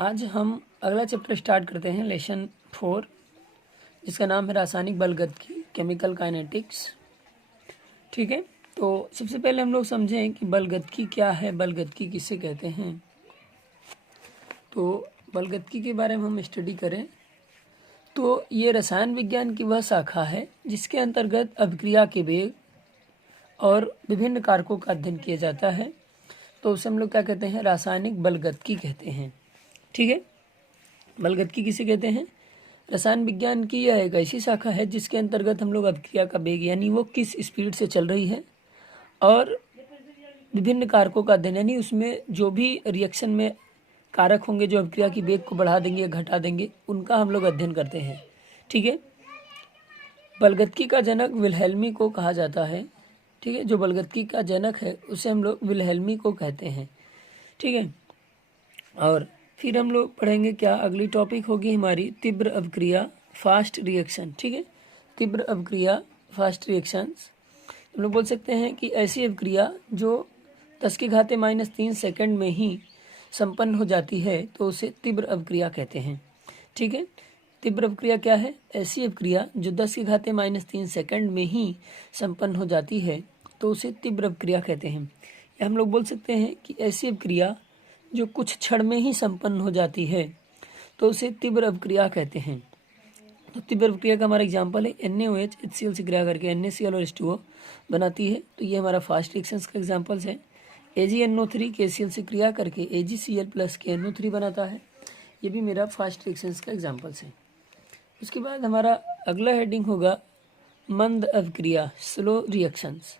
आज हम अगला चैप्टर स्टार्ट करते हैं, लेसन 4, जिसका नाम है रासायनिक बलगदगी, केमिकल काइनेटिक्स। ठीक है, तो सबसे पहले हम लोग समझें कि बलगदगी क्या है, बलगदगी किसे कहते हैं। तो बलगदगी के बारे में हम स्टडी करें तो ये रसायन विज्ञान की वह शाखा है जिसके अंतर्गत अभिक्रिया के वेग और विभिन्न कारकों का अध्ययन किया जाता है। तो उसे हम लोग क्या कहते हैं, रासायनिक बलगदगी कहते हैं। ठीक है, बलगदगी किसे कहते हैं? रसायन विज्ञान की यह एक ऐसी शाखा है जिसके अंतर्गत हम लोग अभिक्रिया का वेग यानी वो किस स्पीड से चल रही है और विभिन्न कारकों का अध्ययन यानी उसमें जो भी रिएक्शन में कारक होंगे जो अभिक्रिया की वेग को बढ़ा देंगे या घटा देंगे, उनका हम लोग अध्ययन करते हैं। ठीक है, बलगदगी का जनक विल्हेल्मी को कहा जाता है। ठीक है, जो बलगदगी का जनक है उसे हम लोग विल्हेल्मी को कहते हैं। ठीक है, और फिर हम लोग पढ़ेंगे क्या, अगली टॉपिक होगी हमारी तीव्र अभिक्रिया, फास्ट रिएक्शन। ठीक है, तीव्र अभिक्रिया, फास्ट रिएक्शंस। हम लोग बोल सकते हैं कि ऐसी अभिक्रिया जो 10⁻³ सेकंड में ही संपन्न हो जाती है तो उसे तीव्र अभिक्रिया कहते हैं। ठीक है, तीव्र अभिक्रिया क्या है? ऐसी अभिक्रिया जो 10⁻³ सेकंड में ही संपन्न हो जाती है तो उसे तीव्र अभिक्रिया कहते हैं। या हम लोग बोल सकते हैं कि ऐसी अभिक्रिया जो कुछ क्षण में ही संपन्न हो जाती है तो उसे तीव्र अभिक्रिया कहते हैं। तो तीव्र अभिक्रिया का हमारा एग्जांपल है NaOH HCl से क्रिया करके NaCl और H2O बनाती है, तो ये हमारा फास्ट रिएक्शंस का एग्जांपल्स है। AgNO3 KCl से क्रिया करके AgCl प्लस KNO3 बनाता है, ये भी मेरा फास्ट रिएक्शंस का एग्जांपल्स है। उसके बाद हमारा अगला हेडिंग होगा मंद अभिक्रिया, स्लो रिएक्शंस।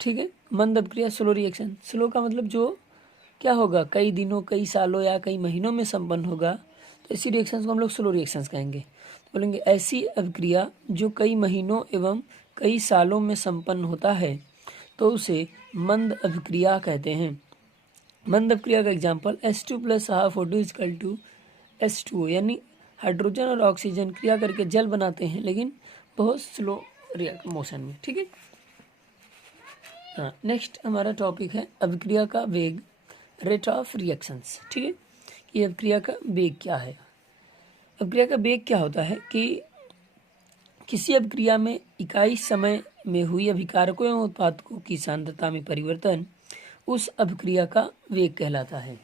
ठीक है, मंद अभिक्रिया, स्लो रिएक्शन। स्लो का मतलब जो क्या होगा, कई दिनों, कई सालों या कई महीनों में संपन्न होगा, तो ऐसी रिएक्शंस को हम लोग स्लो रिएक्शंस कहेंगे। तो बोलेंगे ऐसी अभिक्रिया जो कई महीनों एवं कई सालों में संपन्न होता है तो उसे मंद अभिक्रिया कहते हैं। मंद अभिक्रिया का एग्जाम्पल H2 + ½ O2 = H2O, यानी हाइड्रोजन और ऑक्सीजन क्रिया करके जल बनाते हैं लेकिन बहुत स्लो मोशन में। ठीक है, हाँ, नेक्स्ट हमारा टॉपिक है अभिक्रिया का वेग, रेट ऑफ रिएक्शंस। ठीक है, ये अभिक्रिया का वेग क्या है? अभिक्रिया का वेग क्या होता है कि किसी अभिक्रिया में इकाई समय में हुई अभिकारकों एवं उत्पादकों की सांद्रता में परिवर्तन उस अभिक्रिया का वेग कहलाता है।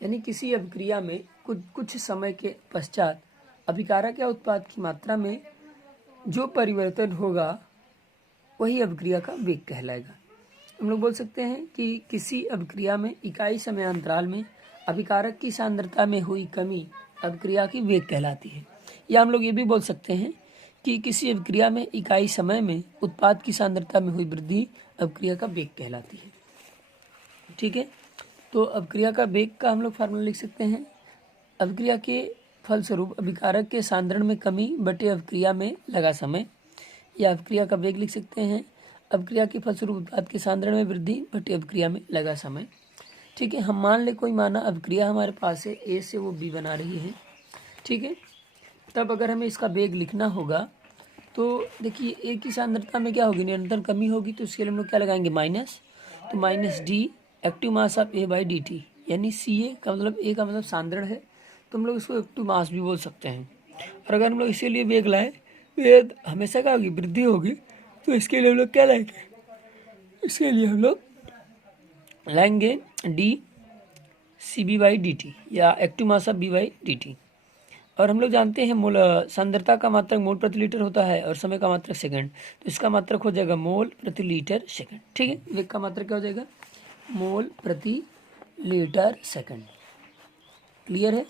यानी किसी अभिक्रिया में कुछ समय के पश्चात अभिकारक या उत्पाद की मात्रा में जो परिवर्तन होगा वही अभिक्रिया का वेग कहलाएगा। हम लोग बोल सकते हैं कि किसी अभिक्रिया में इकाई समय अंतराल में अभिकारक की सांद्रता में हुई कमी अभिक्रिया की वेग कहलाती है। या हम लोग ये भी बोल सकते हैं कि किसी अभिक्रिया में इकाई समय में उत्पाद की सांद्रता में हुई वृद्धि अभिक्रिया का वेग कहलाती है। ठीक है, तो अभिक्रिया का वेग का हम लोग फार्मूला लिख सकते हैं, अभिक्रिया के फलस्वरूप अभिकारक के सांद्रण में कमी बटे अभिक्रिया में लगा समय। या अभिक्रिया का वेग लिख सकते हैं, अभिक्रिया के फलस्वरूप उत्पाद के सांद्रण में वृद्धि बटे अभिक्रिया में लगा समय। ठीक है, हम मान ले कोई माना अभिक्रिया हमारे पास है, A से वो B बना रही है। ठीक है, तब अगर हमें इसका वेग लिखना होगा तो देखिए A की सांद्रता में क्या होगी, निरंतर कमी होगी, तो इसके लिए हम लोग क्या लगाएंगे, माइनस। तो -d active mass of A/dt, यानी Ca का मतलब A का मतलब सांद्रण है, तो हम लोग इसको एक्टिव मास भी बोल सकते हैं। और अगर हम लोग इसी लिए वेग लाए वेग हमेशा क्या होगी, वृद्धि होगी, तो इसके लिए हम लोग क्या लाएंगे, इसके लिए हम लोग लाएंगे dCb/dt या एक्टिव मास ऑफ B/dt। और हम लोग जानते हैं मोल सांद्रता का मात्रक मोल प्रति लीटर होता है और समय का मात्रक सेकंड, तो इसका मात्रक हो जाएगा मोल प्रति लीटर सेकंड। ठीक है, वेग का मात्रक क्या हो जाएगा, मोल प्रति लीटर सेकंड। क्लियर है,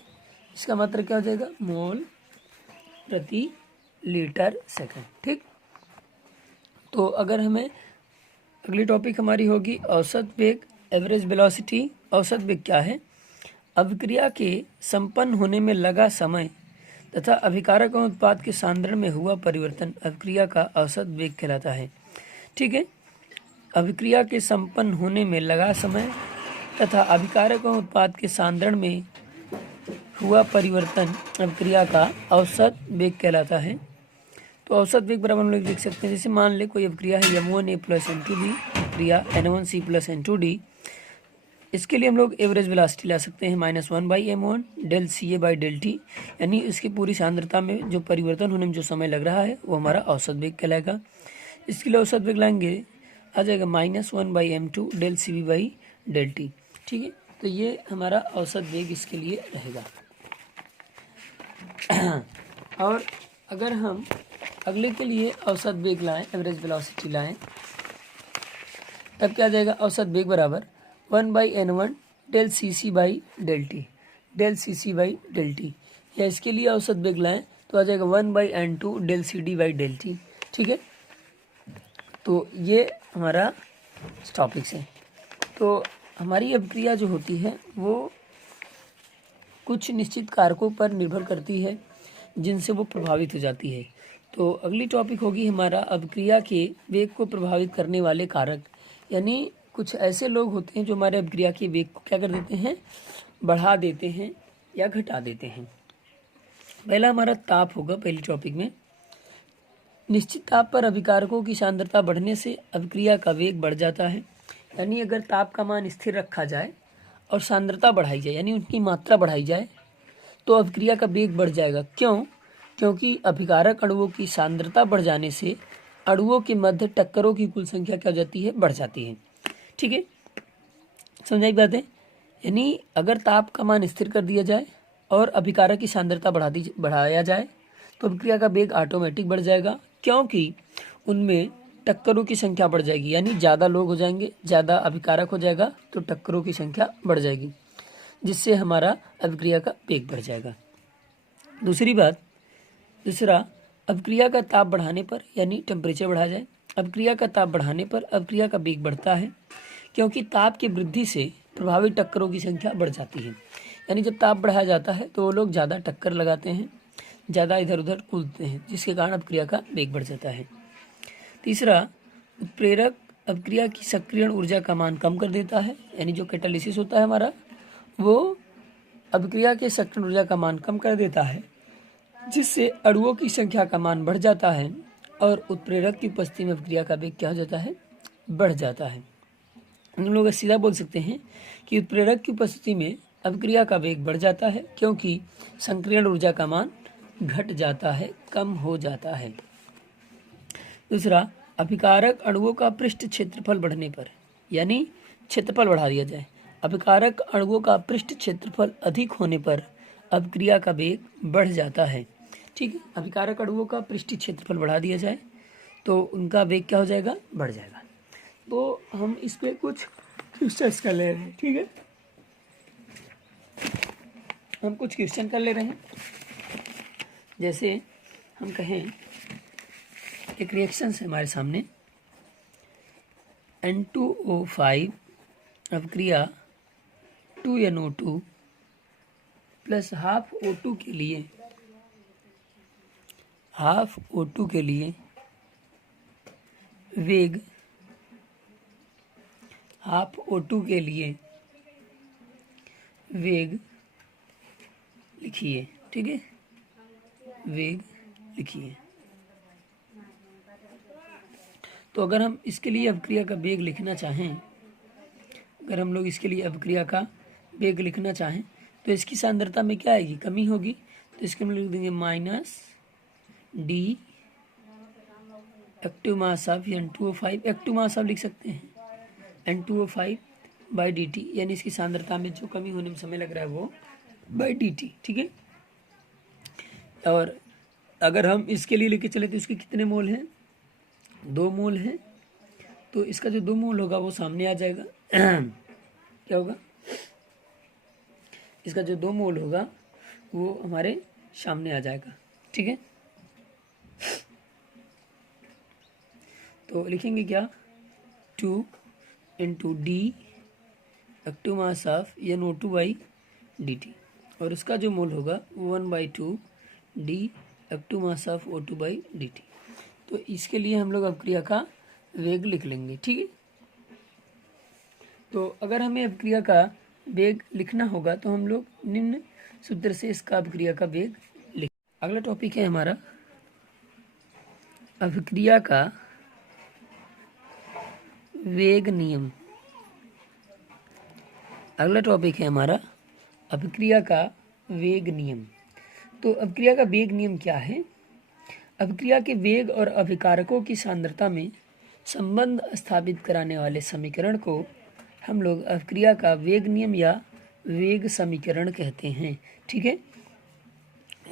इसका मात्रक क्या हो जाएगा, मोल प्रति लीटर सेकंड। ठीक, तो अगर हमें अगली टॉपिक हमारी होगी औसत वेग, एवरेज वेलोसिटी। औसत वेग क्या है? अभिक्रिया के संपन्न होने में लगा समय तथा अभिकारक और उत्पाद के सांद्रण में हुआ परिवर्तन अभिक्रिया का औसत वेग कहलाता है। ठीक है, अभिक्रिया के संपन्न होने में लगा समय तथा अभिकारक और उत्पाद के सांद्रण में हुआ परिवर्तन अभिक्रिया का औसत वेग कहलाता है। तो औसत वेग बराबर हम लोग लिख सकते हैं, जैसे मान ले कोई अभिक्रिया है M1A + N2B, अभिक्रिया N1C + N2D, इसके लिए हम लोग एवरेज वेलोसिटी ला सकते हैं -1/m1 del C A by del T, यानी इसकी पूरी सांद्रता में जो परिवर्तन होने में जो समय लग रहा है वो हमारा औसत वेग कहलाएगा। इसके लिए औसत वेग लाएंगे, आ जाएगा -1/m2 del C B by del T. ठीक है, तो ये हमारा औसत वेग इसके लिए रहेगा। और अगर हम अगले के लिए औसत वेग लाएं, एवरेज वेलोसिटी लाएं, तब क्या आ जाएगा, औसत वेग बराबर 1/n1 del C C by del T, del C C by del T. या इसके लिए औसत वेग लाएं तो आ जाएगा 1/n2 del C D by del T. ठीक है, तो ये हमारा टॉपिक्स है। तो हमारी अभिक्रिया जो होती है वो कुछ निश्चित कारकों पर निर्भर करती है जिनसे वो प्रभावित हो जाती है। तो अगली टॉपिक होगी हमारा अभिक्रिया के वेग को प्रभावित करने वाले कारक, यानी कुछ ऐसे लोग होते हैं जो हमारे अभिक्रिया के वेग को क्या कर देते हैं, बढ़ा देते हैं या घटा देते हैं। पहला हमारा ताप होगा पहली टॉपिक में। निश्चित ताप पर अभिकारकों की सांद्रता बढ़ने से अभिक्रिया का वेग बढ़ जाता है, यानी अगर ताप का मान स्थिर रखा जाए और सांद्रता बढ़ाई जाए, यानी उनकी मात्रा बढ़ाई जाए, तो अभिक्रिया का वेग बढ़ जाएगा। क्यों? क्योंकि अभिकारक अणुओं की सांद्रता बढ़ जाने से अणुओं के मध्य टक्करों की कुल संख्या क्या हो जाती है, बढ़ जाती है। ठीक है, समझाई बात है। यानी अगर ताप का मान स्थिर कर दिया जाए और अभिकारक की सांद्रता बढ़ाया जाए तो अभिक्रिया का वेग ऑटोमेटिक बढ़ जाएगा, क्योंकि उनमें टक्करों की संख्या बढ़ जाएगी, यानी ज़्यादा लोग हो जाएंगे, ज़्यादा अभिकारक हो जाएगा तो टक्करों की संख्या बढ़ जाएगी, जिससे हमारा अभिक्रिया का वेग बढ़ जाएगा। दूसरा, अभिक्रिया का ताप बढ़ाने पर, यानी टेम्परेचर बढ़ा जाए, अभिक्रिया का ताप बढ़ाने पर अभिक्रिया का वेग बढ़ता है, क्योंकि ताप की वृद्धि से प्रभावित टक्करों की संख्या बढ़ जाती है। यानी जब ताप बढ़ाया जाता है तो वो लोग ज़्यादा टक्कर लगाते हैं, ज़्यादा इधर उधर कूदते हैं, जिसके कारण अभिक्रिया का वेग बढ़ जाता है। तीसरा, उत्प्रेरक अभिक्रिया की सक्रियण ऊर्जा का मान कम कर देता है, यानी जो कैटालिसिस होता है हमारा, वो अभिक्रिया के सक्रियण ऊर्जा का मान कम कर देता है, जिससे अणुओं की संख्या का मान बढ़ जाता है और उत्प्रेरक की उपस्थिति में अभिक्रिया का वेग क्या हो जाता है, बढ़ जाता है। हम लोग सीधा बोल सकते हैं कि उत्प्रेरक की उपस्थिति में अभिक्रिया का वेग बढ़ जाता है, क्योंकि संक्रियण ऊर्जा का मान घट जाता है, कम हो जाता है। दूसरा, अभिकारक अणुओं का पृष्ठ क्षेत्रफल बढ़ने पर, यानी क्षेत्रफल बढ़ा दिया जाए, अभिकारक अणुओं का पृष्ठ क्षेत्रफल अधिक होने पर अभिक्रिया का वेग बढ़ जाता है। ठीक है, अभिकारक अणुओं का पृष्ठ क्षेत्रफल बढ़ा दिया जाए तो उनका वेग क्या हो जाएगा, बढ़ जाएगा। तो हम इस पे कुछ क्वेश्चंस कर ले रहे हैं। ठीक है, हम कुछ क्वेश्चन कर ले रहे हैं। जैसे हम कहें, एक रिएक्शन है हमारे सामने, N2O5 अभिक्रिया 2NO2 प्लस हाफ O2 के लिए, वेग हाफ O2 के लिए वेग लिखिए। ठीक है, वेग लिखिए। तो अगर हम इसके लिए अभिक्रिया का वेग लिखना चाहें, अगर हम लोग इसके लिए अभिक्रिया का वेग लिखना चाहें तो इसकी सांद्रता में क्या आएगी, कमी होगी, तो इसके हम लिख देंगे -d active mass of N2O5, active mass of लिख सकते हैं N2O5 बाई dt, यानी इसकी सांद्रता में जो कमी होने में समय लग रहा है वो बाई dt। ठीक है, और अगर हम इसके लिए लेके चले तो इसके कितने मोल हैं, 2 मोल हैं, तो इसका जो 2 मोल होगा वो सामने आ जाएगा। क्या होगा, इसका जो 2 मोल होगा वो हमारे सामने आ जाएगा। ठीक है, तो लिखेंगे क्या, 2 × d active mass of NO2 by dt, और उसका जो मोल होगा 1/2 d active mass of O2 by dt। तो इसके लिए हम लोग अभिक्रिया का वेग लिख लेंगे। ठीक है, तो अगर हमें अभिक्रिया का वेग लिखना होगा तो हम लोग निम्न सूत्र से इसका अभिक्रिया का वेग लिख। अगला टॉपिक है हमारा अभिक्रिया का वेग नियम। अगला टॉपिक है हमारा अभिक्रिया का वेग नियम। तो अभिक्रिया का वेग नियम क्या है? अभिक्रिया के वेग और अभिकारकों की सांद्रता में संबंध स्थापित कराने वाले समीकरण को हम लोग अभिक्रिया का वेग नियम या वेग समीकरण कहते हैं। ठीक है,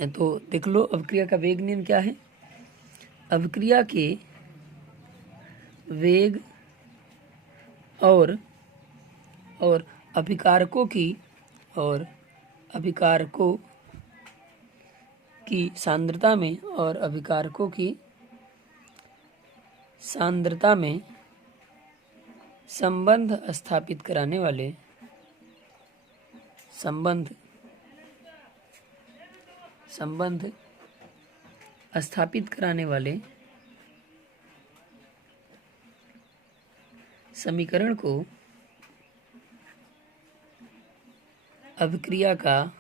तो देख लो अभिक्रिया का वेग नियम क्या है। अभिक्रिया के वेग और अभिकारकों की सांद्रता में और अभिकारकों की सांद्रता में संबंध स्थापित कराने वाले समीकरण को अभिक्रिया का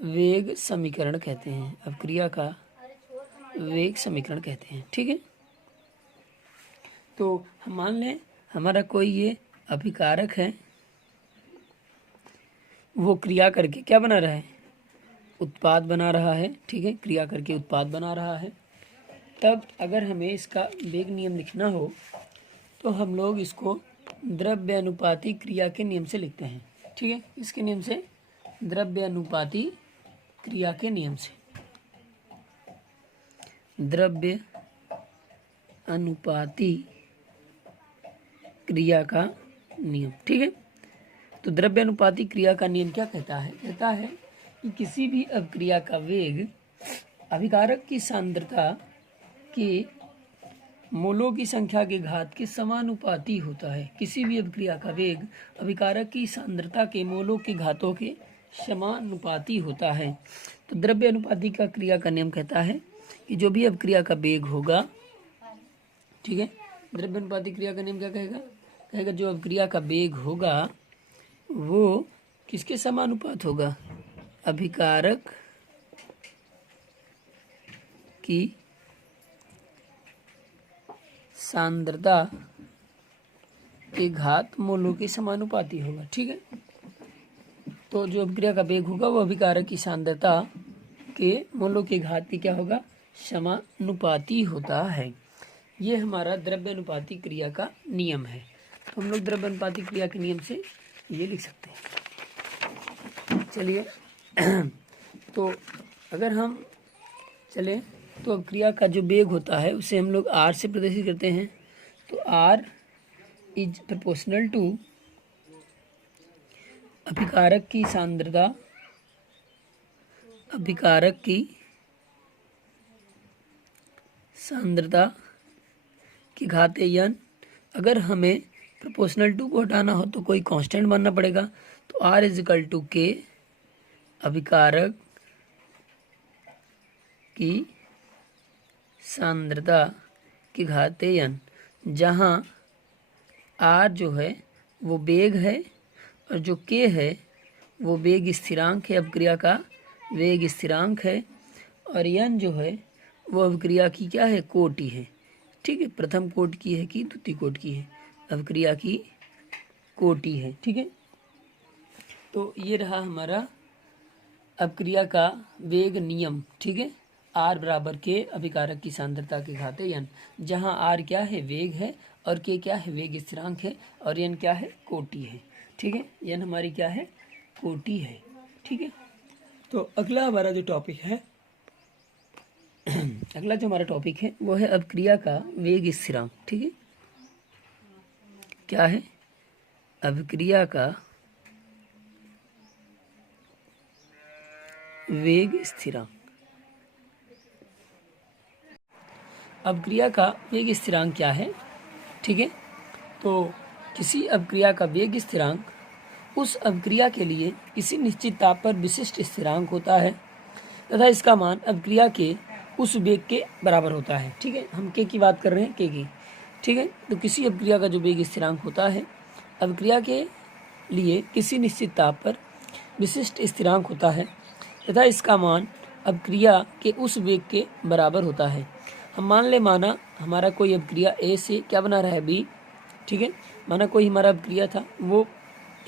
वेग समीकरण कहते हैं। अभिक्रिया का वेग समीकरण कहते हैं। ठीक है, तो हम मान लें हमारा कोई ये अभिकारक है, वो क्रिया करके क्या बना रहा है? उत्पाद बना रहा है। ठीक है, क्रिया करके उत्पाद बना रहा है। तब अगर हमें इसका वेग नियम लिखना हो तो हम लोग इसको द्रव्य अनुपाती क्रिया के नियम से लिखते हैं। ठीक है, इसके नियम से, द्रव्य अनुपाती क्रिया के नियम से, द्रव्य अनुपाती क्रिया का नियम। ठीक है, तो द्रव्य अनुपाती क्रिया का नियम क्या कहता है? कहता है कि किसी भी अभिक्रिया का वेग अभिकारक की सांद्रता के मोलों की संख्या के घात के समानुपाती होता है। किसी भी अभिक्रिया का वेग अभिकारक की सांद्रता के मोलों के घातों के समानुपाती होता है। तो द्रव्य अनुपाती का क्रिया का नियम कहता है कि जो भी अभिक्रिया का वेग होगा, ठीक है, द्रव्य अनुपाती क्रिया का नियम क्या कहेगा? कहेगा जो अभिक्रिया का वेग होगा वो किसके समानुपात होगा? अभिकारक की सांद्रता के घात मोलों के समानुपाती होगा। ठीक है, तो जो अभिक्रिया का वेग होगा वो अभिकारक की सांद्रता के मोलों के घात की क्या होगा? समानुपाती होता है। ये हमारा द्रव्य अनुपाती क्रिया का नियम है। तो हम लोग द्रव्य अनुपाती क्रिया के नियम से ये लिख सकते हैं। चलिए तो अगर हम चले तो अभिक्रिया का जो वेग होता है उसे हम लोग R से प्रदर्शित करते हैं। तो R इज प्रोपोर्शनल टू अभिकारक की सांद्रता की घात n। अगर हमें प्रोपोर्शनल टू को हटाना हो तो कोई कांस्टेंट मानना पड़ेगा। तो R is equal to K अभिकारक की सांद्रता की घात n, जहाँ R जो है वो वेग है और जो K है वो वेग स्थिरांक है, अभिक्रिया का वेग स्थिरांक है, और n जो है वो अभिक्रिया की क्या है? कोटि है। ठीक है, प्रथम कोटि की है कि द्वितीय कोटि की है? अभिक्रिया की कोटि है। ठीक है, तो ये रहा हमारा अभिक्रिया का वेग नियम। ठीक है, R बराबर K अभिकारक की सांद्रता के घात n, जहाँ R क्या है? वेग है, और K क्या है? वेग स्थिरांक है, और n क्या है? कोटि है। ठीक है, n हमारी क्या है? कोटि है। ठीक है, तो अगला हमारा जो टॉपिक है अगला जो हमारा टॉपिक है वो है अभिक्रिया का वेग स्थिरांक। ठीक है, क्या है? अभिक्रिया का वेग स्थिरांक। अभिक्रिया का वेग स्थिरांक क्या है? ठीक है, तो किसी अभिक्रिया का वेग स्थिरांक उस अभिक्रिया के लिए किसी निश्चित ताप पर विशिष्ट स्थिरांक होता है तथा इसका मान अभिक्रिया के उस वेग के बराबर होता है। ठीक है, हम के की बात कर रहे हैं, के की। ठीक है, तो किसी अभिक्रिया का जो वेग स्थिरांक होता है अभिक्रिया के लिए किसी निश्चित ताप पर विशिष्ट स्थिरांक होता है तथा इसका मान अभिक्रिया के उस वेग के बराबर होता है। हम मान ले माना हमारा कोई अभिक्रिया ए से क्या बना रहा है बी, ठीक है, माना कोई हमारा अभिक्रिया था वो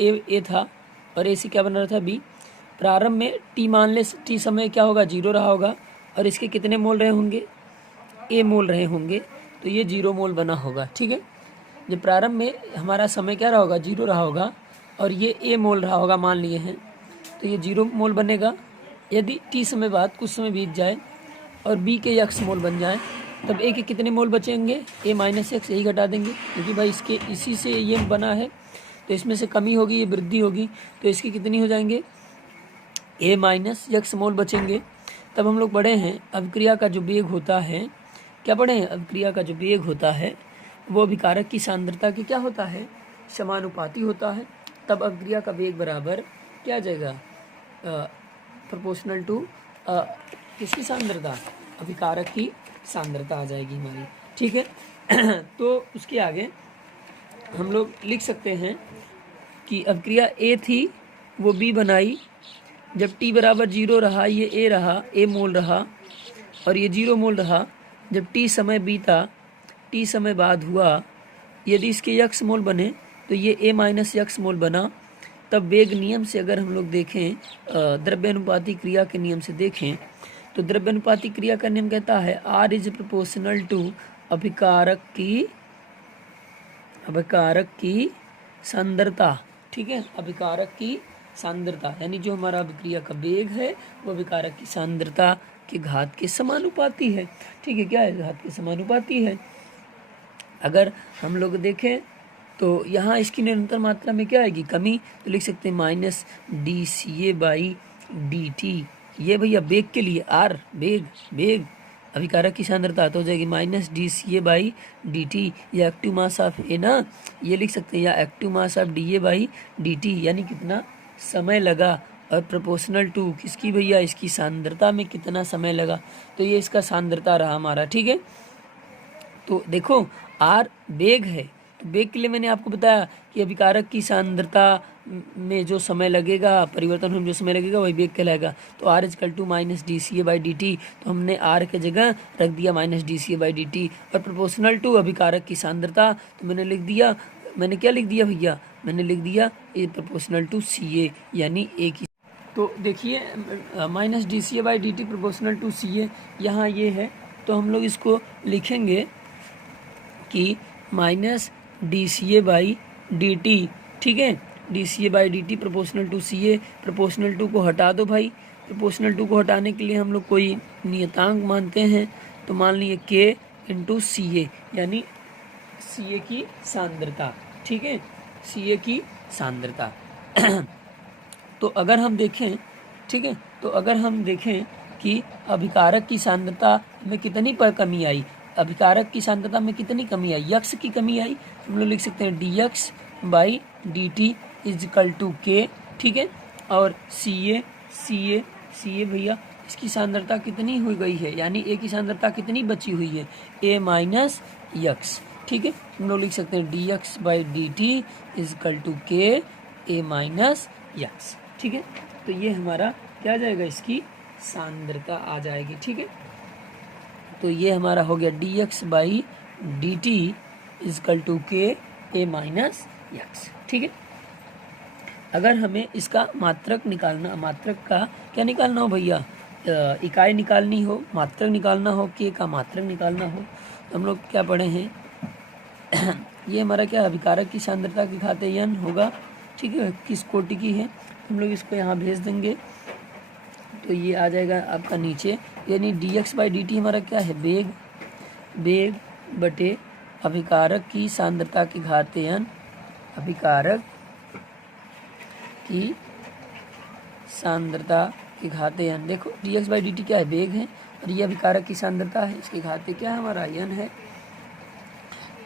ए था और ए से क्या बना रहा था बी। प्रारंभ में टी मान ले, टी समय क्या होगा 0 रहा होगा और इसके कितने मोल रहे होंगे, ए मोल रहे होंगे, तो ये 0 मोल बना होगा, ठीक है। जब प्रारंभ में हमारा समय क्या रहा होगा 0 रहा होगा और ये ए मोल रहा होगा मान लिए हैं, तो ये 0 मोल बनेगा। यदि टी समय बाद कुछ समय बीत जाए और बी के यक्स मोल बन जाए, तब ए के कितने मोल बचेंगे, ए माइनस एक्स, यही घटा देंगे क्योंकि भाई इसके इसी से ये बना है, तो इसमें से कमी होगी, ये वृद्धि होगी, तो इसकी कितनी हो जाएंगे, ए माइनस यक्स मोल बचेंगे। तब हम लोग पढ़े हैं अभिक्रिया का जो वेग होता है, क्या पढ़े हैं, अभिक्रिया का जो वेग होता है वो अभिकारक की सांद्रता की क्या होता है, समानुपाती होता है। तब अभिक्रिया का वेग बराबर क्या आ जाएगा, प्रोपोर्शनल टू किसकी सांद्रता, अभिकारक की सांद्रता आ जाएगी हमारी, ठीक है। तो उसके आगे हम लोग लिख सकते हैं कि अभिक्रिया ए थी वो बी बनाई, जब टी बराबर 0 रहा ये ए रहा, ए मोल रहा और ये 0 मोल रहा। जब टी समय बीता, टी समय बाद हुआ, यदि इसके यक्स मोल बने तो ये ए माइनस यक्स मोल बना। तब वेग नियम से अगर हम लोग देखें, द्रव्यानुपाती क्रिया के नियम से देखें, तो द्रव्यानुपाती क्रिया का नियम कहता है आर इज प्रोपोर्शनल टू अभिकारक की सांद्रता, ठीक है, अभिकारक की सांद्रता, यानी जो हमारा अभिक्रिया का वेग है वो अभिकारक की सांद्रता के घात के समानुपाती है, ठीक है, क्या है, घात के समानुपाती है। अगर हम लोग देखें तो यहाँ इसकी निरंतर मात्रा में क्या आएगी, कमी, तो लिख सकते हैं minus D C A by D T, ये भैया वेग के लिए आर, वेग अभिकारक की सांद्रता तो हो जाएगी minus D C A by D T, या एक्टिव मास ऑफ ए ना, ये लिख सकते हैं, या active mass of D A by D T, यानी कितना समय लगा, और प्रोपोर्शनल टू किसकी भैया, इसकी सांद्रता में कितना समय लगा, तो ये इसका सांद्रता रहा हमारा, ठीक है। तो देखो आर वेग है, तो वेग के लिए मैंने आपको बताया कि अभिकारक की सांद्रता में जो समय लगेगा, परिवर्तन होने में जो समय लगेगा वही वेग कहलाएगा। तो R is equal to minus D C A by D T, तो हमने आर के जगह रख दिया minus D C A by D T, और प्रोपोर्शनल टू अभिकारक की सांद्रता, तो मैंने लिख दिया, मैंने क्या लिख दिया भैया, मैंने लिख दिया ए प्रोपोर्शनल टू सी ए, यानी ए की। तो देखिए minus D C A by D T proportional to C A, यहाँ ये है, तो हम लोग इसको लिखेंगे कि minus D C A by D T, ठीक है, D C A by D T proportional to C A, proportional to को हटा दो भाई, प्रोपोर्शनल टू को हटाने के लिए हम लोग कोई नियतांक मानते हैं, तो मान लिए के इंटू सी ए, यानी सी ए की सांद्रता, ठीक है, सी ए की सांद्रता। तो अगर हम देखें, ठीक है, तो अगर हम देखें कि अभिकारक की सांद्रता में कितनी पर कमी आई, अभिकारक की सांद्रता में कितनी कमी आई, यक्स की कमी आई, हम लोग लिख सकते हैं D X by D T is equal to K, ठीक है, और सी ए भैया इसकी सांद्रता कितनी हो गई है, यानी ए की सांद्रता कितनी बची हुई है, ए माइनस यक्स, ठीक है, हम लोग लिख सकते हैं D X by D T is equal to K A minus x, ठीक है। तो ये हमारा क्या आ जाएगा, इसकी सांद्रता आ जाएगी, ठीक है। तो ये हमारा हो गया D X by D T is equal to K A minus x, ठीक है। अगर हमें इसका मात्रक निकालना, मात्रक का क्या निकालना हो भैया, इकाई निकालनी हो, मात्रक निकालना हो, के का मात्रक निकालना हो, तो हम लोग क्या पढ़े हैं ये हमारा क्या अभिकारक की सांद्रता की घात n होगा, ठीक है, किस कोटि की है, हम लोग इसको यहाँ भेज देंगे, तो ये आ जाएगा आपका नीचे, यानी D X by D T हमारा क्या है, वेग बटे अभिकारक की सांद्रता की घात n, अभिकारक की सांद्रता की घात n। देखो D X by D T क्या है, वेग है, और ये अभिकारक की सांद्रता है, इसकी घात क्या है हमारा n है।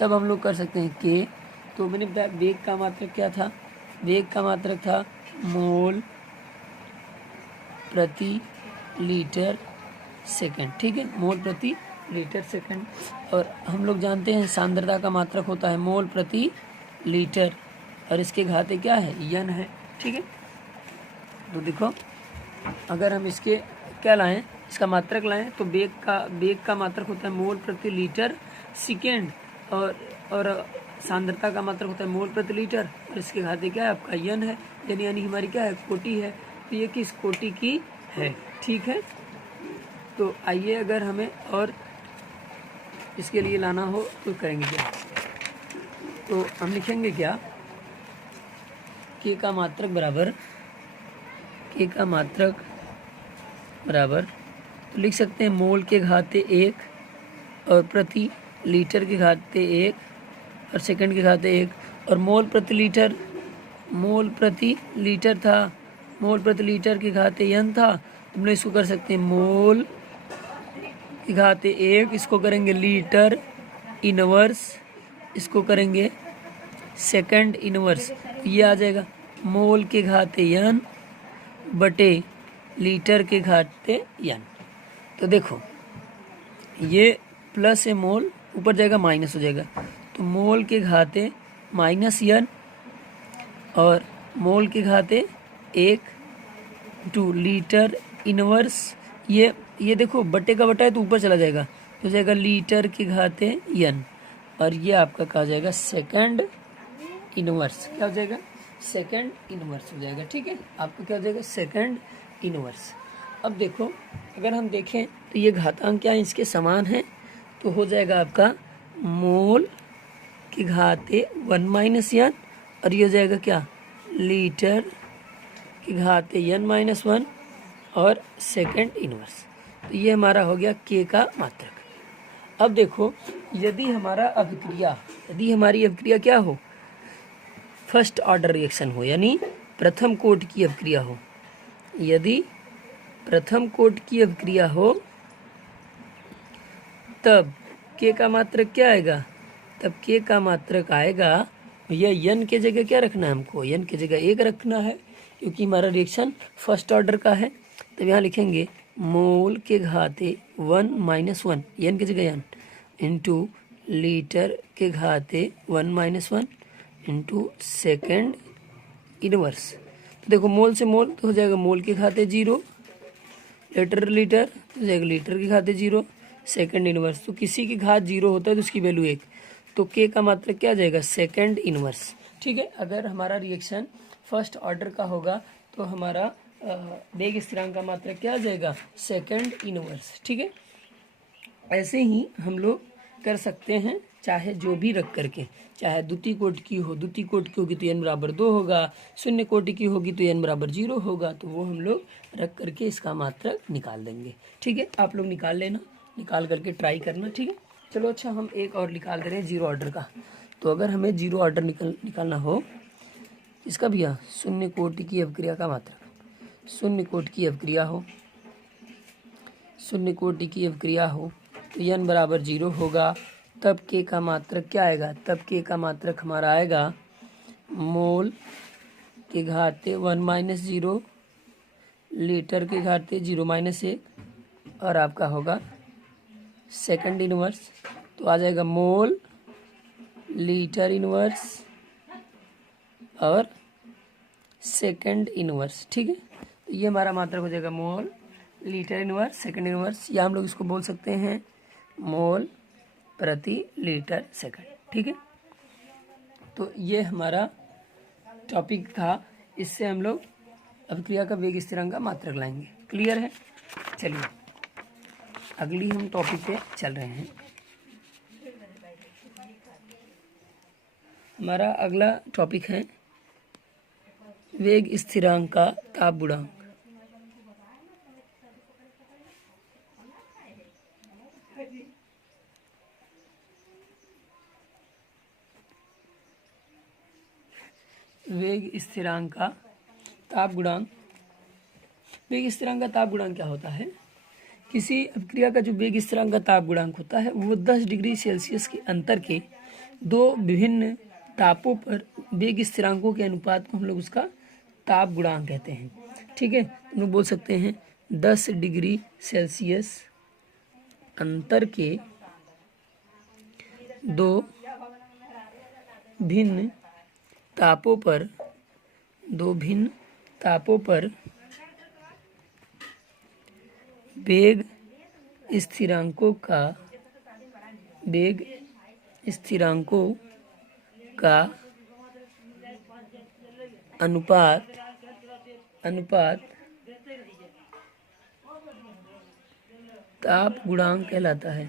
तब हम लोग कर सकते हैं के, तो मैंने बताया वेग का मात्रक क्या था, वेग का मात्रक था मोल प्रति लीटर सेकंड, ठीक है, मोल प्रति लीटर सेकंड, और हम लोग जानते हैं सांद्रता का मात्रक होता है मोल प्रति लीटर, और इसके घाते क्या है, n है, ठीक है। तो देखो अगर हम इसके क्या लाएं, इसका मात्रक लाएं, तो वेग का मात्रक होता है मोल प्रति लीटर, सेकेंड, और सांद्रता का मात्रक होता है मोल प्रति लीटर, और इसके घाते क्या है आपका यन है, यानी हमारी क्या है कोटि है। तो ये किस कोटि की है, ठीक है। तो आइए अगर हमें और इसके लिए लाना हो तो करेंगे क्या, तो हम लिखेंगे क्या, के का मात्रक बराबर तो लिख सकते हैं मोल के घाते 1 और प्रति लीटर के घाते 1 और सेकंड के घाते 1, और मोल प्रति लीटर था, मोल प्रति लीटर के घाते यन था, हम लोग इसको कर सकते हैं मोल के घाते 1, इसको करेंगे लीटर इनवर्स, इसको करेंगे सेकंड इनवर्स, ये आ जाएगा मोल के घाते यन बटे लीटर के घाते यन। तो देखो ये प्लस है, मोल ऊपर जाएगा माइनस हो जाएगा, तो मोल के घाते माइनस यन और मोल के घाते 1 लीटर इनवर्स, ये देखो बटे का बटा है तो ऊपर चला जाएगा, तो जाएगा लीटर के घाते यन, और ये आपका क्या हो जाएगा सेकंड इनवर्स, क्या हो जाएगा सेकंड इनवर्स हो जाएगा, ठीक है। आपको क्या हो जाएगा सेकंड इनवर्स। अब देखो अगर हम देखें तो ये घातांक क्या है इसके समान है, तो हो जाएगा आपका मोल के घाते 1 माइनस यन, और ये हो जाएगा क्या लीटर के घाते यन माइनस 1 और सेकंड इनवर्स। तो ये हमारा हो गया के का मात्रक। अब देखो यदि हमारी अभिक्रिया क्या हो, फर्स्ट ऑर्डर रिएक्शन हो, यानी प्रथम कोटि की अभिक्रिया हो, यदि प्रथम कोटि की अभिक्रिया हो तब के का मात्रक क्या आएगा, तब के का मात्रक आएगा, यह यन के जगह क्या रखना है हमको, यन के जगह 1 रखना है, क्योंकि हमारा रिएक्शन फर्स्ट ऑर्डर का है। तब यहाँ लिखेंगे मोल के घाते 1 माइनस 1, यन की जगह यन, इंटू लीटर के घाते 1 माइनस 1 इंटू सेकेंड इनवर्स। तो देखो मोल से मोल तो हो जाएगा मोल के घाते 0, लीटर तो हो जाएगा लीटर के घाते 0, सेकेंड इनवर्स तो किसी की घात 0 होता है तो उसकी वैल्यू 1, तो के का मात्रक क्या आ जाएगा सेकेंड इनवर्स, ठीक है। अगर हमारा रिएक्शन फर्स्ट ऑर्डर का होगा तो हमारा वेग स्थिरांक का मात्रक क्या आ जाएगा सेकेंड इनवर्स, ठीक है। ऐसे ही हम लोग कर सकते हैं, चाहे जो भी रख करके, चाहे द्वितीय कोटि की होगी तो n बराबर 2 होगा, शून्य कोटि की होगी तो n बराबर 0 होगा, तो वो हम लोग रख करके इसका मात्रक निकाल देंगे, ठीक है। आप लोग निकाल लेना, निकाल करके ट्राई करना, ठीक है। चलो अच्छा हम एक और निकाल दे रहे हैं 0 ऑर्डर का। तो अगर हमें 0 ऑर्डर निकालना हो इसका भैया शून्य कोटि की अभिक्रिया का मात्रक, शून्य कोटि की अभिक्रिया हो तो n बराबर 0 होगा, तब के का मात्रक क्या आएगा, तब के का मात्रक हमारा आएगा मोल के घाते 1 माइनस 0, लीटर के घाते 0 माइनस 1, और आपका होगा सेकंड इनवर्स, तो आ जाएगा मोल लीटर इनवर्स और सेकंड इनवर्स, ठीक है। तो ये हमारा मात्रक हो जाएगा mole litre inverse second inverse, या हम लोग इसको बोल सकते हैं मोल प्रति लीटर सेकंड, ठीक है। तो ये हमारा टॉपिक था, इससे हम लोग अभिक्रिया का वेग स्थिरांक का मात्रक लाएंगे, क्लियर है। चलिए अगली हम टॉपिक पे चल रहे हैं। हमारा अगला टॉपिक है वेग स्थिरांक का ताप गुणांक। वेग स्थिरांक का ताप गुणांक, वेग स्थिरांक का ताप गुणांक क्या होता है, किसी अभिक्रिया का जो वेग स्थिरांक का ताप गुणांक होता है वो 10 डिग्री सेल्सियस के अंतर के दो विभिन्न तापों पर वेग स्थिरांकों के अनुपात को हम लोग उसका ताप गुणांक कहते हैं, ठीक है। हम लोग बोल सकते हैं 10 डिग्री सेल्सियस अंतर के दो भिन्न तापों पर वेग स्थिरांकों का स्थिरांकों का अनुपात ताप गुणांक कहलाता है।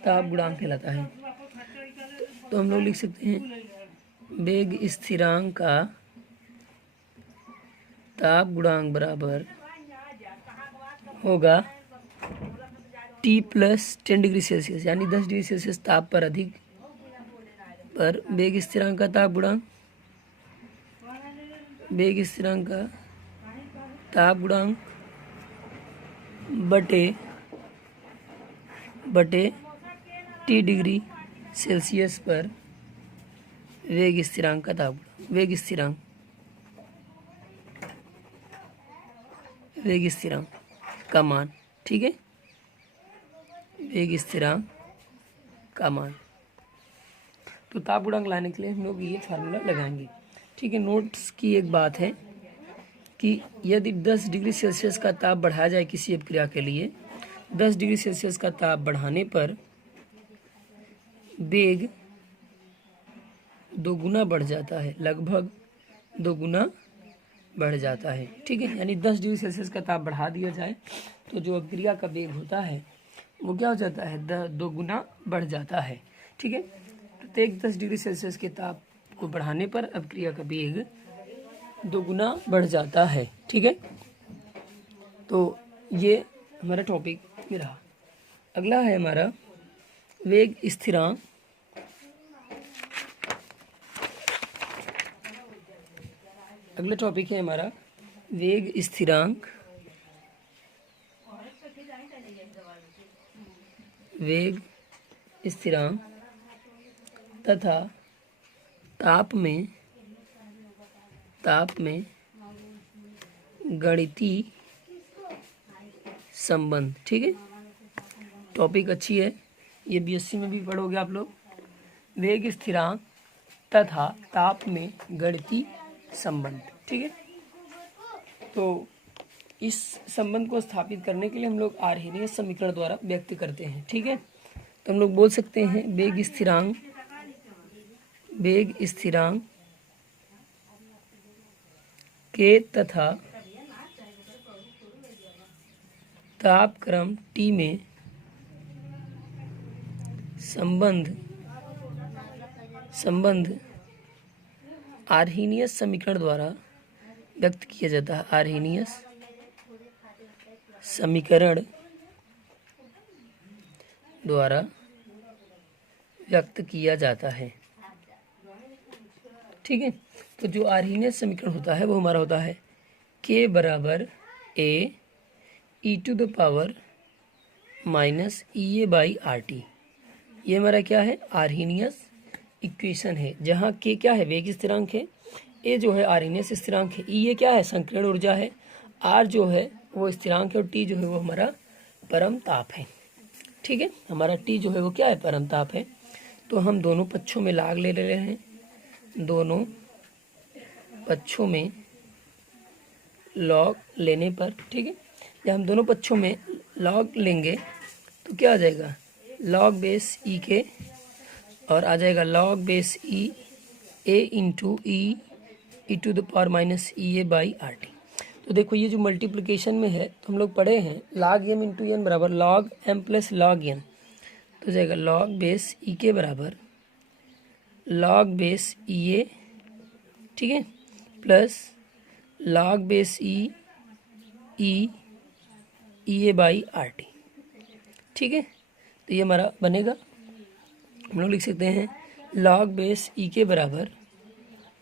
ताप गुणांक कहलाता है। तो हम लोग लिख सकते हैं वेग स्थिरांक का ताप गुणांक बराबर होगा T प्लस 10 डिग्री सेल्सियस, यानी 10 डिग्री सेल्सियस ताप पर अधिक पर वेग स्थिरांक का ताप गुणांक, वेग स्थिरांक का ताप गुणांक बटे T डिग्री सेल्सियस पर वेग स्थिरांक का ताप गुणांक, वेग स्थिरांक का मान। ठीक है, वेग स्थिरांक का मान। तो ताप गुणांक लाने के लिए हम लोग ये फार्मूला लगाएंगे। ठीक है, नोट्स की एक बात है कि यदि 10 डिग्री सेल्सियस का ताप बढ़ाया जाए किसी अपक्रिया के लिए, 10 डिग्री सेल्सियस का ताप बढ़ाने पर वेग 2 गुना बढ़ जाता है, लगभग 2 गुना बढ़ जाता है। ठीक है, यानी 10 डिग्री सेल्सियस का ताप बढ़ा दिया जाए तो जो अपक्रिया का वेग होता है वो क्या हो जाता है, 2 गुना बढ़ जाता है। ठीक है, प्रत्येक 10 डिग्री सेल्सियस के ताप को बढ़ाने पर अपक्रिया का वेग 2 गुना बढ़ जाता है। ठीक है, तो ये हमारा टॉपिक में रहा। अगला है हमारा वेग स्थिरांक। अगला टॉपिक है हमारा वेग स्थिरांक। वेग स्थिरांक तथा ताप में गणितीय संबंध। ठीक है, टॉपिक अच्छी है, ये बीएससी में भी पढ़ोगे आप लोग। वेग स्थिरांक तथा ताप में गणितीय संबंध। ठीक है, तो इस संबंध को स्थापित करने के लिए हम लोग आर्हेनियस समीकरण द्वारा व्यक्त करते हैं। ठीक है, तो हम लोग बोल सकते हैं वेग स्थिरांक के तथा तापक्रम T में संबंध आर्हेनियस समीकरण द्वारा व्यक्त किया जाता है। आर्हेनियस समीकरण द्वारा व्यक्त किया जाता है। ठीक है, तो जो आर्हेनियस समीकरण होता है वो हमारा होता है K बराबर A e⁻⁻ EA/RT। ये हमारा क्या है, आर्हेनियस इक्वेशन है, जहाँ K क्या है, वेग स्थिरांक है, A जो है आर्हेनियस स्थिरांक है, E ये क्या है, संकीर्ण ऊर्जा है, R जो है वो स्थिरांक है और T जो है वो हमारा परम ताप है। ठीक है, हमारा T जो है वो क्या है, परम ताप है। तो हम दोनों पक्षों में लाग ले रहे हैं, दोनों पक्षों में लॉग लेने पर। ठीक है, जब हम दोनों पक्षों में लॉग लेंगे तो क्या आ जाएगा, लॉग बेस ई के और आ जाएगा लॉग बेस ई ए इंटू ई e⁻⁻ तो देखो ये जो मल्टीप्लिकेशन में है तो हम लोग पढ़े हैं log m इंटू एन बराबर log m plus log n। तो जाएगा log बेस ई के बराबर log बेस ई ए, ठीक है, प्लस log बेस ई ए/RT। ठीक है, तो ये हमारा बनेगा, हम लोग लिख सकते हैं log बेस ई के बराबर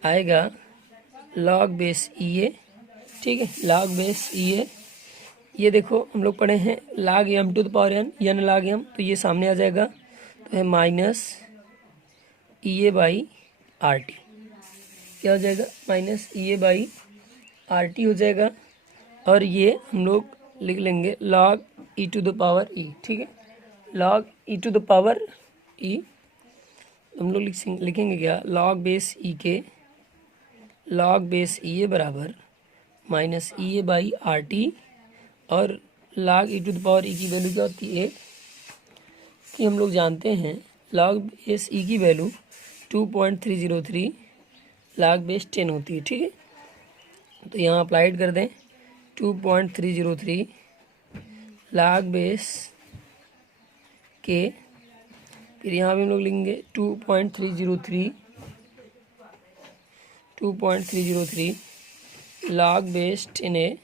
आएगा log बेस ई ए। ठीक है, log बेस ई ए, ये देखो हम लोग पढ़े हैं log m to the power n log m, तो ये सामने आ जाएगा, तो है माइनस EA/RT। क्या हो जाएगा, माइनस EA/RT हो जाएगा, और ये हम लोग लिख लेंगे log e to the power e। ठीक है, log e to the power e हम लोग लिखेंगे क्या, log बेस ई के log बेस ई ए बराबर माइनस EA/RT, और log e to the power e की वैल्यू क्या होती है, कि हम लोग जानते हैं log बेस ई की वैल्यू 2.303 log बेस 10 होती है, ठीक है। तो यहाँ अप्लाइड कर दें 2.303 log बेस के, फिर यहाँ भी हम लोग लिखेंगे 2.303 log base 10a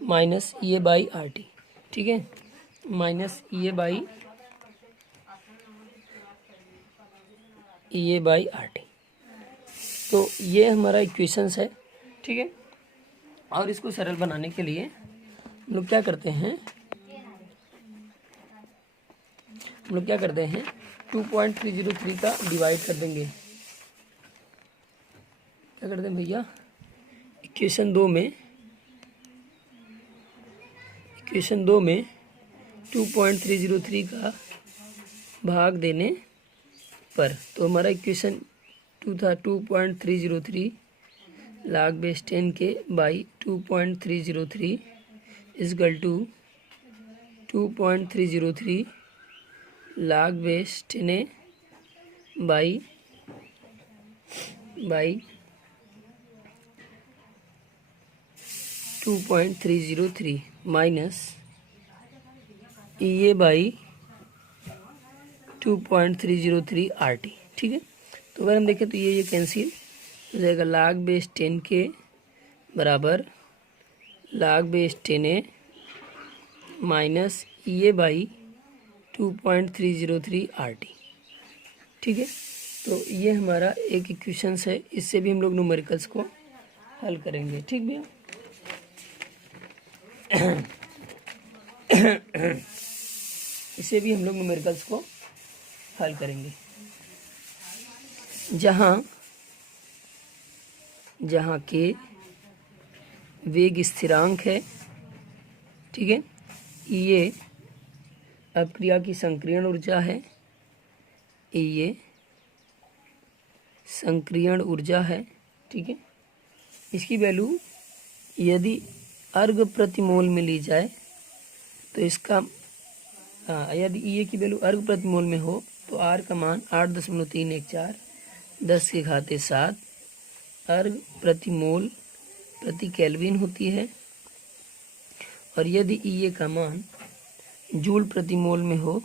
minus E A by are T, ठीक है, minus E A by R T. तो ये हमारा इक्वेशंस है, ठीक है। और इसको सरल बनाने के लिए हम लोग क्या करते हैं, 2.303 का डिवाइड कर देंगे। क्या कर दें भैया, इक्वेशन दो में 2.303 का भाग देने पर, तो हमारा इक्वेशन 2 था 2.303 log बेस 10 के by 2.303 is equal to 2.303 log base 10a by 2.303 minus E A by 2.303 R T, ठीक है। तो अगर हम देखें तो ये कैंसिल हो जाएगा, log बेस 10 के बराबर log base 10a minus E A by 2.303 R T, ठीक है। तो ये हमारा एक इक्वेशंस है, इससे भी हम लोग न्यूमेरिकल्स को हल करेंगे, ठीक भैया। इसे भी हम लोग न्यूमेरिकल्स को हल करेंगे, जहाँ के वेग स्थिरांक है, ठीक है। ये अपक्रिया की संक्रियण ऊर्जा है, ये संक्रियण ऊर्जा है, ठीक है। इसकी वैल्यू यदि अर्ग प्रति मोल में ली जाए तो इसका यदि ई की वैल्यू अर्ग प्रति मोल में हो तो आर का मान 8.314 10⁻7 अर्ग प्रति मोल प्रति केल्विन होती है। और यदि ई का मान जूल प्रति मोल में हो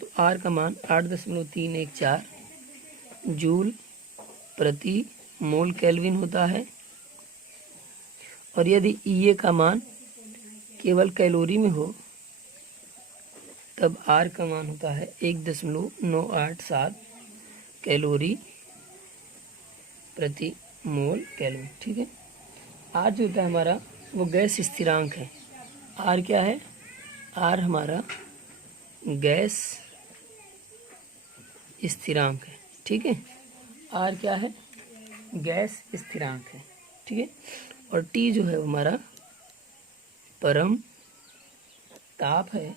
तो आर का मान 8.314 जूल प्रति मोल केल्विन होता है। और यदि ई का मान केवल कैलोरी में हो तब आर का मान होता है 1.987 कैलोरी प्रति मोल केल्विन, ठीक है। आर जो होता है हमारा वो गैस स्थिरांक है। आर क्या है, आर हमारा गैस स्थिरांक है, ठीक है। आर क्या है, गैस स्थिरांक है, ठीक है। और टी जो है हमारा परम ताप है,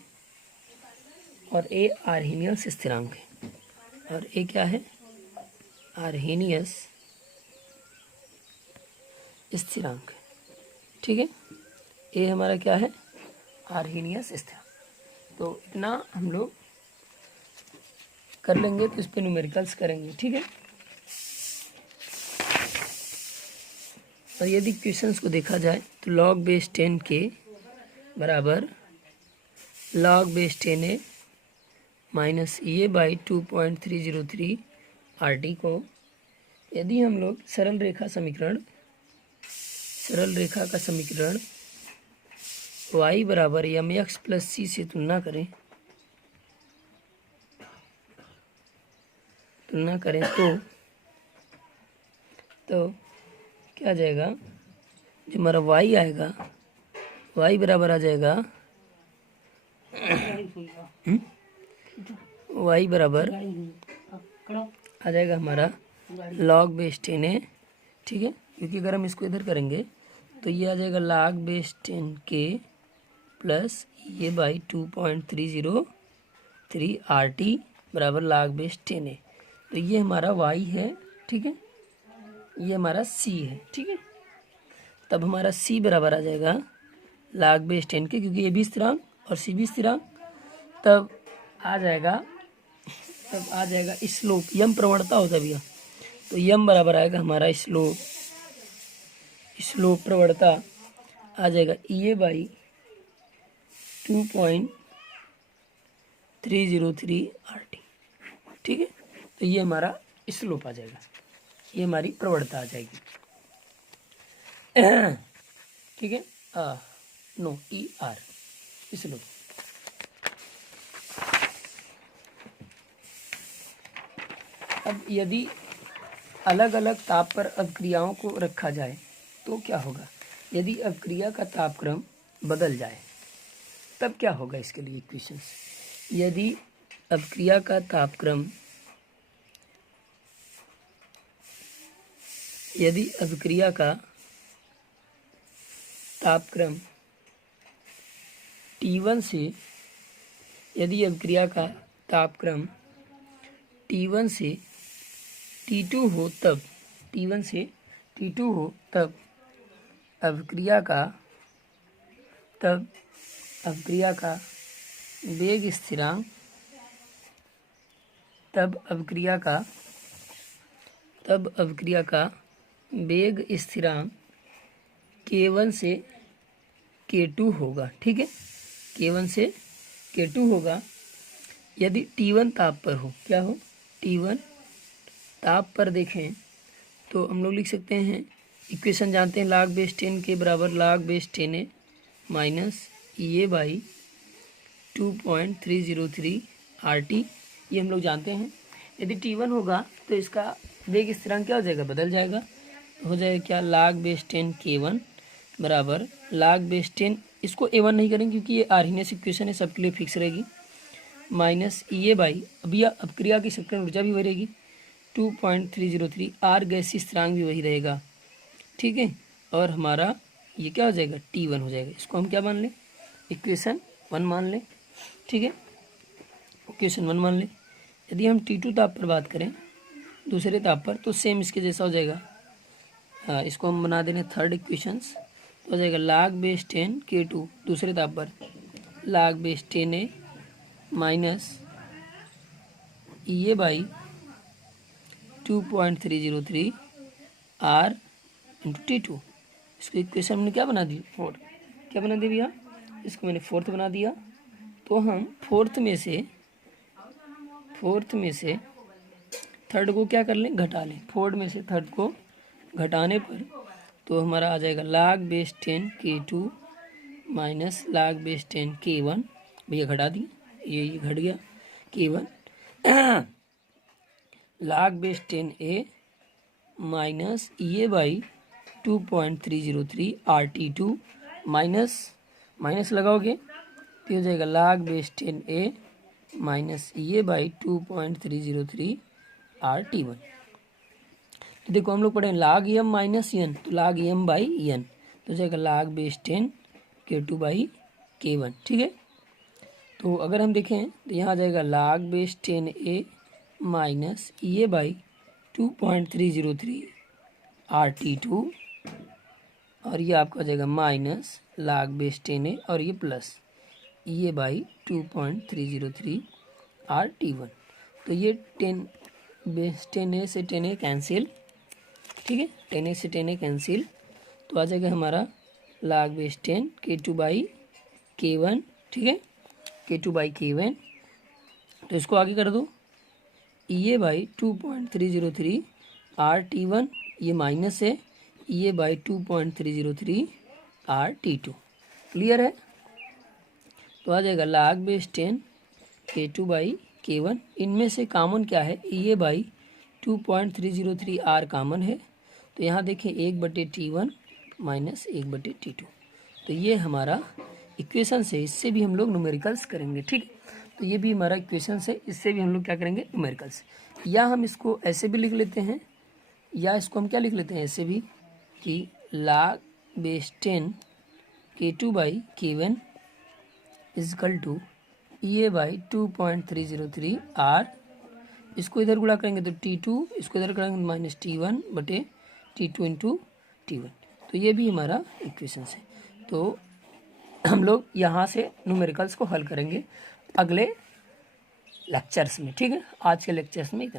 और ए आर्हेनियस स्थिरांक है। और ए क्या है, आर्हेनियस स्थिरांक है, ठीक है। ए हमारा क्या है, आर्हेनियस स्थिरांक। तो इतना हम लोग कर लेंगे, तो इस पे न्यूमेरिकल्स करेंगे, ठीक है। और यदि क्वेश्चंस को देखा जाए तो log बेस 10 के बराबर log base 10a minus E A by 2.303 R T को यदि हम लोग सरल रेखा का समीकरण y बराबर एम एक्स प्लस सी से तुलना करें तो क्या आ जाएगा, जो हमारा y आएगा, y बराबर आ जाएगा y बराबर आ जाएगा हमारा log बेस 10a, ठीक है। क्योंकि अगर हम इसको इधर करेंगे तो ये आ जाएगा log बेस 10k प्लस ये बाई 2.303 आर टी बराबर log बेस 10a। तो ये हमारा y है, ठीक है, ये हमारा c है, ठीक है। तब हमारा c बराबर आ जाएगा log बेस 10 के, क्योंकि ये भी स्थिरांक और c भी स्थिरांक, तब आ जाएगा स्लोप, यम प्रवणता होता भैया, तो यम बराबर आएगा हमारा स्लोप प्रवणता आ जाएगा EA/2.303 RT। ठीक है, तो ये हमारा स्लोप आ जाएगा, ये हमारी प्रवणता आ जाएगी। ठीक है, नो ER स्लोप। अब यदि अलग अलग ताप पर अभिक्रियाओं को रखा जाए तो क्या होगा? यदि अभिक्रिया का तापक्रम बदल जाए तब क्या होगा? इसके लिए इक्वेशंस, यदि अभिक्रिया का तापक्रम T1 से, यदि अभिक्रिया का तापक्रम T1 से T2 हो तब, T1 से T2 हो तब अभिक्रिया का वेग स्थिरांक, तब अभिक्रिया का वेग स्थिरांक K1 से K2 होगा। ठीक है, K1 से K2 होगा यदि T1 ताप पर हो। क्या हो? T1 ताप पर देखें तो हम लोग लिख सकते हैं, इक्वेशन जानते हैं, log बेस 10 के बराबर log base 10a minus EA/2.303 RT, ये हम लोग जानते हैं। यदि T1 होगा तो इसका वेग स्थिरांक क्या हो जाएगा? बदल जाएगा, हो जाएगा क्या? log बेस 10 K1 बराबर log बेस 10, इसको A1 नहीं करेंगे क्योंकि ये आर्हीनियस इक्वेशन है, सबके लिए फिक्स रहेगी, माइनस EA/, अभी अपक्रिया की सक्रिय ऊर्जा भी वही रहेगी 2.303, R गैसीय स्थिरांक भी वही रहेगा। ठीक है, और हमारा ये क्या हो जाएगा? T1 हो जाएगा। इसको हम क्या मान लें? इक्वेशन 1 मान लें। ठीक है, इक्वेशन 1 मान लें। यदि हम T2 ताप पर बात करें, दूसरे ताप पर, तो सेम इसके जैसा हो जाएगा। इसको हम बना देंगे थर्ड इक्वेशंस, तो हो जाएगा log बेस 10 K2 दूसरे ताप पर log base 10a minus EA/2.303 R into T2। इसको इक्वेशन हमने क्या बना दी? 4। क्या बना दी भैया? इसको मैंने फोर्थ बना दिया। तो हम फोर्थ में से थर्ड को क्या कर लें? घटा लें। फोर्थ में से थर्ड को घटाने पर तो हमारा आ जाएगा log base 10 K2 minus log base 10 K1, भैया घटा दिए, ये घट गया K1 log base 10a minus EA/2.303 RT2 minus लगाओगे तो हो जाएगा log base 10a minus EA/2.303 RT1। तो देखो हम लोग पढ़े log m माइनस n, तो log m/n तो हो जाएगा log बेस 10 K2/K1। ठीक है, तो अगर हम देखें तो यहाँ आ जाएगा log base 10a minus EA/2.303 RT2, और ये आपका हो जाएगा माइनस log बेस 10a और ये प्लस EA/2.303 RT1। तो ये 10 बेस 10a से 10a कैंसिल। ठीक है, 10a से 10a कैंसिल, तो आ जाएगा हमारा log बेस 10 K2/K1। ठीक है, K2/K1, तो इसको आगे कर दो EA/2.303 RT1, ये माइनस है EA/2.303 RT2। क्लियर है? तो आ जाएगा log बेस 10 K2/K1, इनमें से कॉमन क्या है? EA/2.303 R कॉमन है, तो यहाँ देखें 1/T1 माइनस 1/T2, तो ये हमारा इक्वेशन है। इससे भी हम लोग न्यूमेरिकल्स करेंगे। ठीक है, तो ये भी हमारा इक्वेशन है, इससे भी हम लोग क्या करेंगे? न्यूमेरिकल्स। या हम इसको ऐसे भी लिख लेते हैं, या इसको हम क्या लिख लेते हैं ऐसे भी कि log base 10 K2/K1 is equal to EA/2.303 R, इसको इधर गुणा करेंगे तो T2, इसको इधर करेंगे माइनस T1/T2 इंटू T1, तो ये भी हमारा इक्वेशन है। तो हम लोग यहाँ से न्यूमेरिकल्स को हल करेंगे। अगले लेक्चर्स में। ठीक है, आज के लेक्चर्स में इतना।